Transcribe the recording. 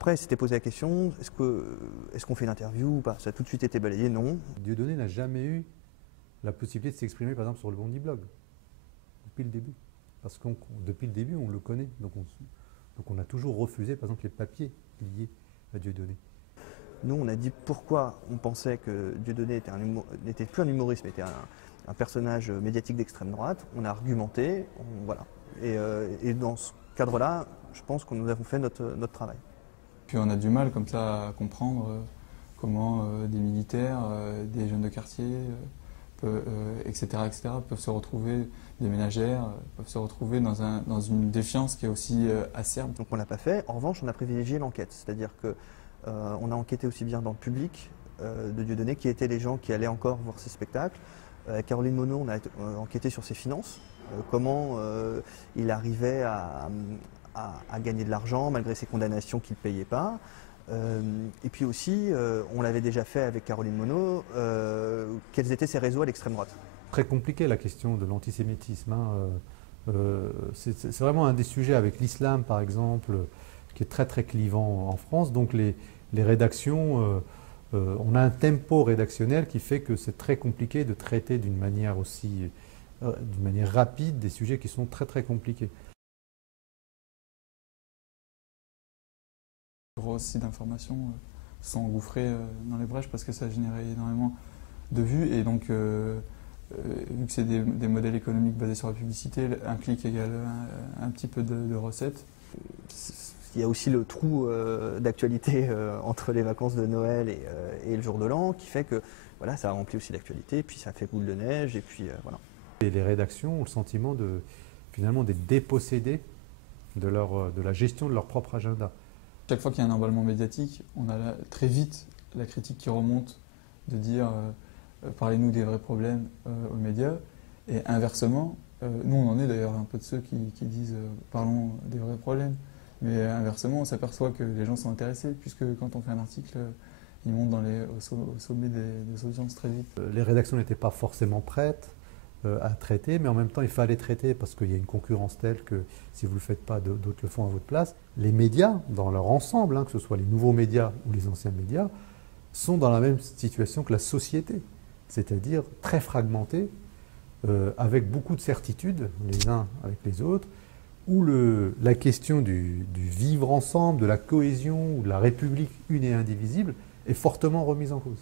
Après, c'était posé la question, est-ce qu'on fait une interview ou pas? Ça a tout de suite été balayé, non. Dieudonné n'a jamais eu la possibilité de s'exprimer, par exemple, sur le Bondi Blog, depuis le début. Parce que depuis le début, on le connaît. Donc on a toujours refusé, par exemple, les papiers liés à Dieudonné. Nous, on a dit pourquoi on pensait que Dieudonné n'était plus un humoriste, mais était un personnage médiatique d'extrême droite. On a argumenté, voilà. Et dans ce cadre-là, je pense que nous avons fait notre travail. Puis on a du mal comme ça à comprendre comment des militaires, des jeunes de quartier, etc., peuvent se retrouver, des ménagères, peuvent se retrouver dans une défiance qui est aussi acerbe. Donc on ne l'a pas fait. En revanche, on a privilégié l'enquête. C'est-à-dire qu'on a enquêté aussi bien dans le public de Dieudonné, qui étaient les gens qui allaient encore voir ses spectacles. Caroline Monod, on a enquêté sur ses finances, comment il arrivait à gagner de l'argent malgré ses condamnations qu'il ne payait pas. Et puis aussi, on l'avait déjà fait avec Caroline Monod, quels étaient ses réseaux à l'extrême droite. Très compliqué la question de l'antisémitisme. Hein. C'est vraiment un des sujets avec l'islam, par exemple, qui est très très clivant en France. Donc les rédactions, on a un tempo rédactionnel qui fait que c'est très compliqué de traiter d'une manière d'une manière rapide des sujets qui sont très très compliqués. Gros sites d'information se sont engouffrés dans les brèches parce que ça a généré énormément de vues et donc vu que c'est des modèles économiques basés sur la publicité, un clic égale un petit peu de recettes. Il y a aussi le trou d'actualité entre les vacances de Noël et le jour de l'an qui fait que voilà, ça remplit aussi l'actualité, puis ça fait boule de neige et puis voilà. Et les rédactions ont le sentiment finalement d'être dépossédées de la gestion de leur propre agenda. Chaque fois qu'il y a un emballement médiatique, on a très vite la critique qui remonte de dire parlez-nous des vrais problèmes aux médias. Et inversement, nous on en est d'ailleurs un peu de ceux qui disent parlons des vrais problèmes. Mais inversement, on s'aperçoit que les gens sont intéressés puisque quand on fait un article, ils montent au sommet des audiences très vite. Les rédactions n'étaient pas forcément prêtes à traiter, mais en même temps, il fallait traiter parce qu'il y a une concurrence telle que si vous ne le faites pas, d'autres le font à votre place. Les médias, dans leur ensemble, hein, que ce soit les nouveaux médias ou les anciens médias, sont dans la même situation que la société, c'est-à-dire très fragmentés, avec beaucoup de certitudes, les uns avec les autres, où la question du vivre ensemble, de la cohésion ou de la République une et indivisible est fortement remise en cause.